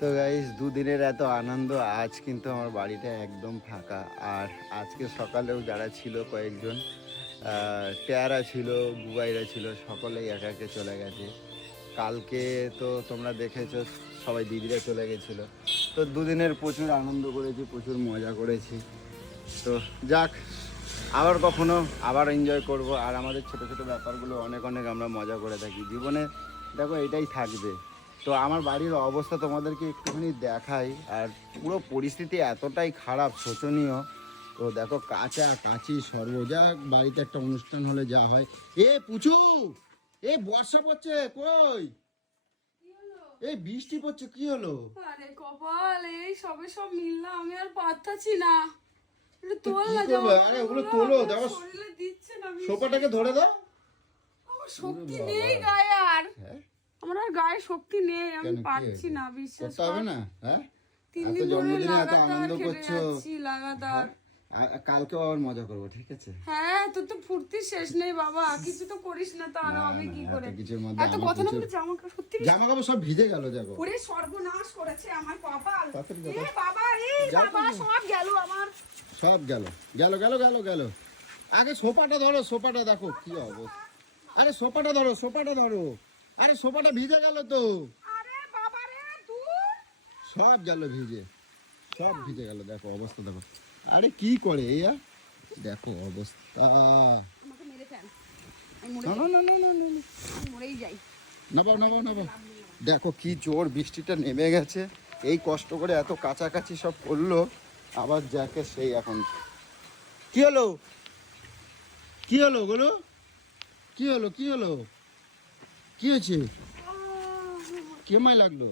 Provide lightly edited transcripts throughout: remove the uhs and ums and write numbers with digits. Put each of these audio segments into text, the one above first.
তো গাইস দুদিনের এত আনন্দ, আজ কিন্তু আমার বাড়িটা একদম ফাঁকা। আর আজকে সকালেও যারা ছিল কয়েকজন, টেয়ারা ছিল, বুবাইরা ছিল, সকলেই একা একে চলে গেছে। কালকে তো তোমরা দেখেছো সবাই দিদিরা চলে গেছিলো। তো দুদিনের প্রচুর আনন্দ করেছি, প্রচুর মজা করেছি। তো যাক, আবার কখনো আবার এনজয় করব। আর আমাদের ছোট ছোট ব্যাপারগুলো অনেক অনেক আমরা মজা করে থাকি জীবনে। দেখো এটাই থাকবে। তো আমার বাড়ির অবস্থা তোমাদেরকে একটুখানি দেখাই। আর পুরো পরিস্থিতি এতটাই খারাপ, শোচনীয়। তো দেখো কাঁচা কাঁচি সর্বজা, বাড়িতে একটা অনুষ্ঠান হলে যা হয়। এ পুচু, এ বর্ষা পড়ছে কই? এই বৃষ্টি পড়ছে, কি হলো? আরে কপাল, এই সবে সব মিললাম, আমি আর পারতাছি না। একটু তো তোল কি না, করবে? জামা আরে ওগুলো কাপড়গুলো, তোলো, আমার দেখো শরীরে দিচ্ছে না। সোফাটাকে ধরে দাও। আমার শক্তি ওরে নেই বাবা। গায়ে আর। হ্যাঁ, আমার আর গায়ে শক্তি নেই, আমি কেন, কি পারছি হয়েছে? না, বিশ্বাস করতে হবে কর। না? হ্যাঁ, 3 এত দিন ধরে জন্মদিনে এত লাগাতার আনন্দ খেটে করছো। যাচ্ছি, লাগাতার। কালকেও আবার মজা করবো, ঠিক আছে? হ্যাঁ, তোর তো ফুর্তির শেষ নেই বাবা, কিছু তো করিস না, তা আর না, হবে না, কি এত করে? কিছুর মধ্যে এত আমার কথা না প্রচুর বলে জামা কাপড়, সত্যি জামা কাপড় সব ভিজে গেল। দেখো ওরে সর্বনাশ করেছে আমার কপাল। তাড়াতাড়ি এ দেখো। বাবা, যাও বাবা, তুমি। সব গেল আমার। সব গেল, গেল গেল গেল গেল। আগে সোফাটা ধরো, সোফাটা দেখো কি অবস্থা। আরে সোফাটা ধরো, সোফাটা ধরো। আরে সোফাটা ভিজে গেল তো। আরে বাবা রে, দূর। সব গেল ভিজে, সব ভিজে গেল। দেখো অবস্থা দেখো। আরে কি করে এয়া, দেখো অবস্থা। আমাকে মেরে ফেল, আমি মরে না যাই, না না না না না। আমি মরেই যাই। নাবাও নাবাও নাবাও। দেখো কি জোর বৃষ্টিটা নেমে গেছে। এই কষ্ট করে এত কাছাকাছি সব করলো, আবার যাকে সেই এখন। কি হলো, কি হলো বলো? কি হলো, কি হলো, কি হয়েছে? কেমায় লাগলো,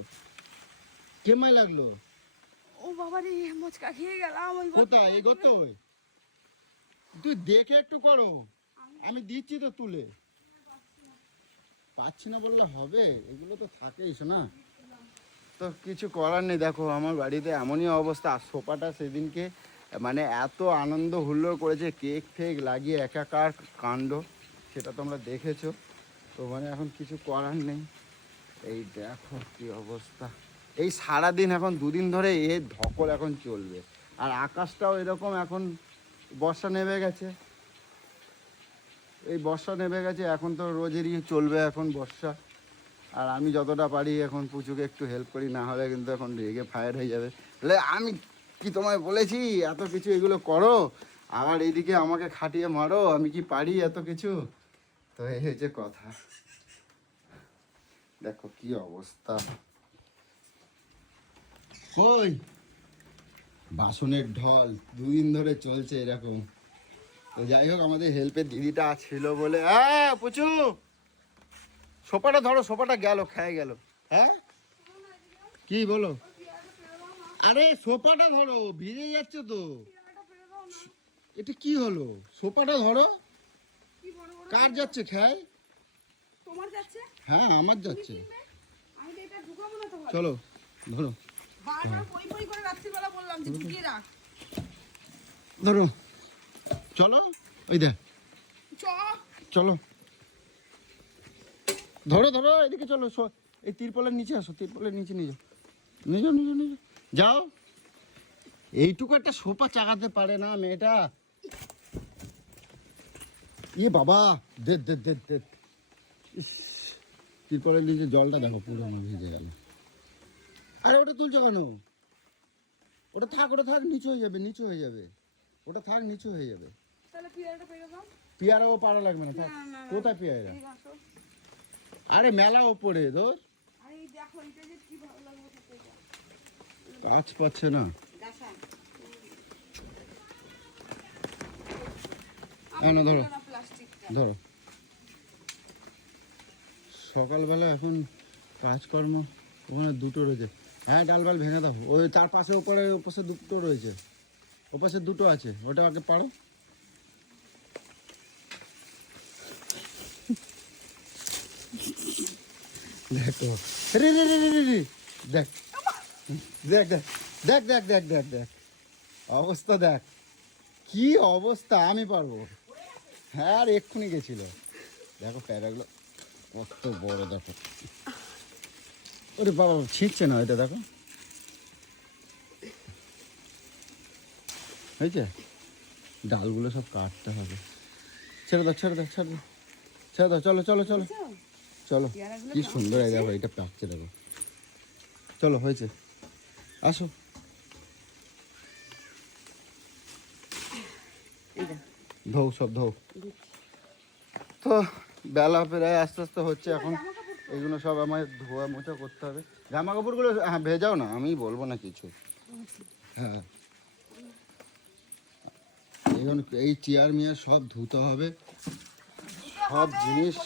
কেমায় লাগলো? ও বাবা রে, মোচকা খেয়ে গেলাম। ওই কোথায় এই গতই? তুই দেখে একটু করো, আমি দিচ্ছি তো তুলে। পাচ্ছি না বললে হবে, এগুলো তো থাকেই না। তো কিছু করার নেই। দেখো আমার বাড়িতে এমনই অবস্থা। আর সোফাটা সেদিনকে মানে এত আনন্দ হুল্লোড় করেছে, কেক ফেক লাগিয়ে একাকার কাণ্ড, সেটা তোমরা দেখেছো। তো মানে এখন কিছু করার নেই। এই দেখো কি অবস্থা। এই সারাদিন এখন দুদিন ধরে এ ধকল এখন চলবে। আর আকাশটাও এরকম, এখন বর্ষা নেমে গেছে। এই বর্ষা নেমে গেছে, এখন তো রোজেরই চলবে এখন বর্ষা। আর আমি যতটা পারি এখন পুচুকে একটু হেল্প করি, না হলে কিন্তু এখন রেগে ফায়ার হয়ে যাবে। তাহলে আমি কি তোমায় বলেছি এত কিছু এগুলো করো, আবার এইদিকে আমাকে খাটিয়ে মারো? আমি কি পারি এত কিছু? তো এই হচ্ছে কথা। দেখো কি অবস্থা। ওই বাসনের ঢল দুদিন ধরে চলছে এরকম। তো যাই হোক, আমাদের হেল্পের দিদিটা ছিল বলে। হ্যাঁ পুচু, সোফাটা ধরো, সোফাটা গেল, খেয়ে গেল। হ্যাঁ কি বলো? আরে সোফাটা ধরো, ভিজে যাচ্ছে তো। এটা কি হলো? সোফাটা ধরো। কি বড় বড় কার যাচ্ছে খেয়ে? তোমার যাচ্ছে, হ্যাঁ আমার যাচ্ছে। আমি তো এটা ঢুকাবো না তো। ভালো চলো ধরো, বারবার পই পই করে রাত্রিবেলা বললাম যে ঢুকিয়ে রাখ। ধরো, চলো। ওই দেখ, চ। চলো ধরো ধরো, এদিকে চলো। এই তিরপলের নিচে আসো, তিরপলের নিচে নিয়ে যাও, নিয়ে যাও নিয়ে যাও নিয়ে যাও। যাও। এইটুকু একটা সোফা চাগাতে পারে না মেয়েটা। ইয়ে বাবা, দে দে দে দে। ইস, তিরপলের নিচে জলটা দেখো পুরো আমার ভিজে গেল। আরে ওটা তুলছো কেন? ওটা থাক, ওটা থাক, নিচু হয়ে যাবে, নিচু হয়ে যাবে। ওটা থাক, নিচু হয়ে যাবে। তাহলে পিয়ারাটা পেরে দাও। পেয়ারাও পারা লাগবে না, থাক। না, না, না। কোথায় পেয়ারা? এই আসো। আরে মেলা ওপরে দোষ, আরে এই দেখো, এটা যে কি ভালো লাগবে খেতে এটা। কাজ পাচ্ছে না। গাছা। এই না, ধরো না প্লাস্টিকটা। ধরো। সকালবেলা এখন কাজকর্ম ওখানে দুটো রয়েছে। হ্যাঁ ডাল বাল ভেঙে দাও। ওই তার পাশে ওপরে ওপাশে দুটো রয়েছে, ওপাশে দুটো আছে, ওটা আগে পারো। দেখো, রে রে রে রে রে রে। দেখ দেখ দেখ দেখ দেখ দেখ দেখ দেখ অবস্থা দেখ, কি অবস্থা। আমি পারবো? হ্যাঁ আর এক্ষুনি গেছিল। দেখো প্যারাগুলো কত বড়, দেখো। ওরে বাবা ছিঁড়ছে না, এটা দেখো। হয়েছে? ডালগুলো সব কাটতে হবে। ছেড়ে দাও ছেড়ে দাও ছেড়ে দাও ছেড়ে দাও, চলো চলো চলো চলো। কি সুন্দর এই দেখো, এটা পাকছে দেখো। চলো হয়েছে, আসো। ধৌ সব ধৌ। তো বেলা প্রায় আস্তে আস্তে হচ্ছে, এখন এগুলো সব আমায় ধোয়া মোছা করতে হবে। জামা কাপড়গুলো হ্যাঁ ভেজাও না, আমি বলবো না কিছু। হ্যাঁ এখন এই চেয়ার মিয়ার সব ধুতে হবে, সব জিনিস।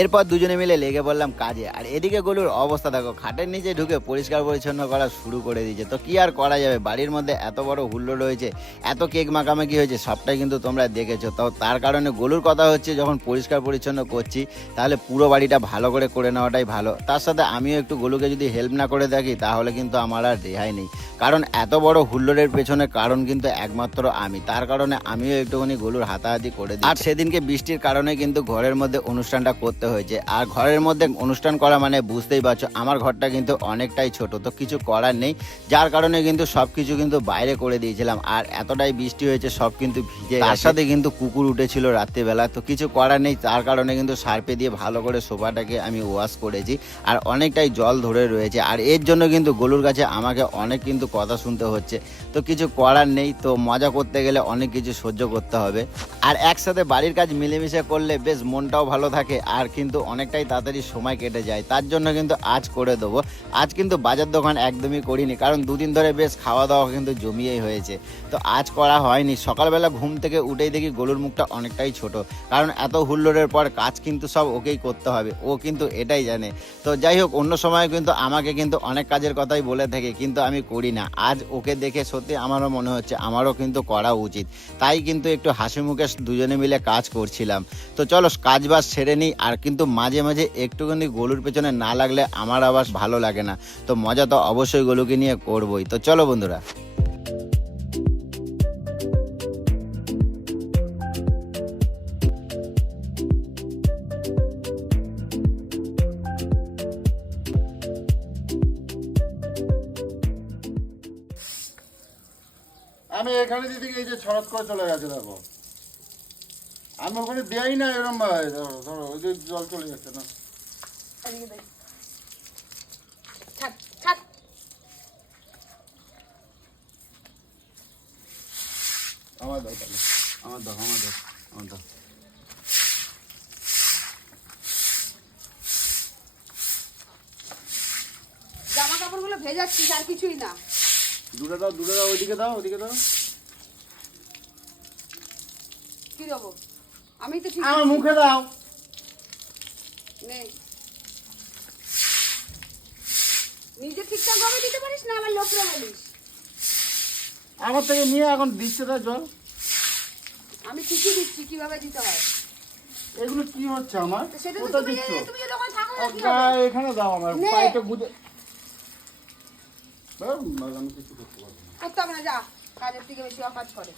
এরপর দুজনে মিলে লেগে পড়লাম কাজে। আর এদিকে গলুর অবস্থা দেখো, খাটের নিচে ঢুকে পরিষ্কার পরিচ্ছন্ন করা শুরু করে দিয়েছে। তো কি আর করা যাবে, বাড়ির মধ্যে এত বড় হুল্লোড় হয়েছে, এত কেক মাখামাখি হয়েছে, সবটাই কিন্তু তোমরা দেখেছো। তো তার কারণে গলুর কথা হচ্ছে যখন পরিষ্কার পরিচ্ছন্ন করছি তাহলে পুরো বাড়িটা ভালো করে নেওয়াটাই ভালো। তার সাথে আমিও একটু গলুকে যদি হেল্প না করে থাকি তাহলে কিন্তু আমার আর রেহাই নেই, কারণ এত বড় হুল্লোড়ের পেছনে কারণ কিন্তু একমাত্র আমি। তার কারণে আমিও একটুখানি গলুর হাতাহাতি করে দিই। আর সেদিনকে বৃষ্টির কারণে কিন্তু ঘরের মধ্যে অনুষ্ঠানটা করতে হয়েছে। আর ঘরের মধ্যে অনুষ্ঠান করা মানে বুঝতেই পারছো, আমার ঘরটা কিন্তু অনেকটাই ছোট, তো কিছু করার নেই, যার কারণে কিন্তু সবকিছু কিন্তু বাইরে করে দিয়েছিলাম। আর এতটাই বৃষ্টি হয়েছে সব কিন্তু ভিজে, তার সাথে কিন্তু কুকুর উঠেছিল রাত্রিবেলা, তো কিছু করার নেই। তার কারণে কিন্তু সার্পে দিয়ে ভালো করে সোফাটাকে আমি ওয়াশ করেছি, আর অনেকটাই জল ধরে রয়েছে। আর এর জন্য কিন্তু গলুর কাছে আমাকে অনেক কিন্তু কথা শুনতে হচ্ছে, তো কিছু করার নেই। তো মজা করতে গেলে অনেক কিছু সহ্য করতে হবে। আর একসাথে বাড়ির কাজ মিলেমিশে করলে বেশ মনটাও ভালো থাকে, আর কিন্তু অনেকটাই তাড়াতাড়ি সময় কেটে যায়। তার জন্য কিন্তু আজ করে দেবো। আজ কিন্তু বাজার দোকান একদমই করিনি, কারণ দুদিন ধরে বেশ খাওয়া দাওয়া কিন্তু জমিয়েই হয়েছে, তো আজ করা হয়নি। সকালবেলা ঘুম থেকে উঠেই দেখি গলুর মুখটা অনেকটাই ছোট, কারণ এত হুল্লোড়ের পর কাজ কিন্তু সব ওকেই করতে হবে, ও কিন্তু এটাই জানে। তো যাই হোক, অন্য সময় কিন্তু আমাকে কিন্তু অনেক কাজের কথাই বলে থাকে, কিন্তু আমি করি না। আজ ওকে দেখে সত্যি আমারও মনে হচ্ছে আমারও কিন্তু করা উচিত, তাই কিন্তু একটু হাসি মুখে দুজনে মিলে কাজ করছিলাম। তো চলো কাজ বাজ ছেড়ে নিই। আর কিন্তু মাঝে মাঝে একটুখানি গলুর পেছনে না লাগলে আমার আবার ভালো লাগে না, তো মজা তো অবশ্যই গলুকে নিয়ে করবই। তো চলো বন্ধুরা। আমি এখানে দিদি এই যে ছড়াত করে চলে গেছে দেখো, আমি ওখানে দেয়াই না এরকম ভাবে। ধরো ধরো ওই যে জল চলে যাচ্ছে না। আমার দাও তাহলে, আমার দাও আমার দাও আমার দাও। জামা কাপড়গুলো ভেজাচ্ছিস আর কিছুই না। দূরে দাও দূরে দাও, ওইদিকে দাও ওইদিকে দাও। কি দেবো আমি তো ঠিক আমার মুখে দাও। নে নিজে ঠিকঠাক ভাবে দিতে পারিস না, আমার লোকরা বলিস। আমার থেকে নিয়ে এখন দিচ্ছে তার জল। আমি ঠিকই দিচ্ছি কিভাবে দিতে হয়। এগুলো কি হচ্ছে আমার? তো সেটা তো কোথায় তুমি দিচ্ছ? তুমি যদি ওখানে থাকো না কি ওটা হবে? এখানে দাও, আমার নে। পাইপটা গুঁজে। আমি কিছু করতে পারবো না। করতে হবে না, যা কাজের থেকে বেশি অকাজ করে।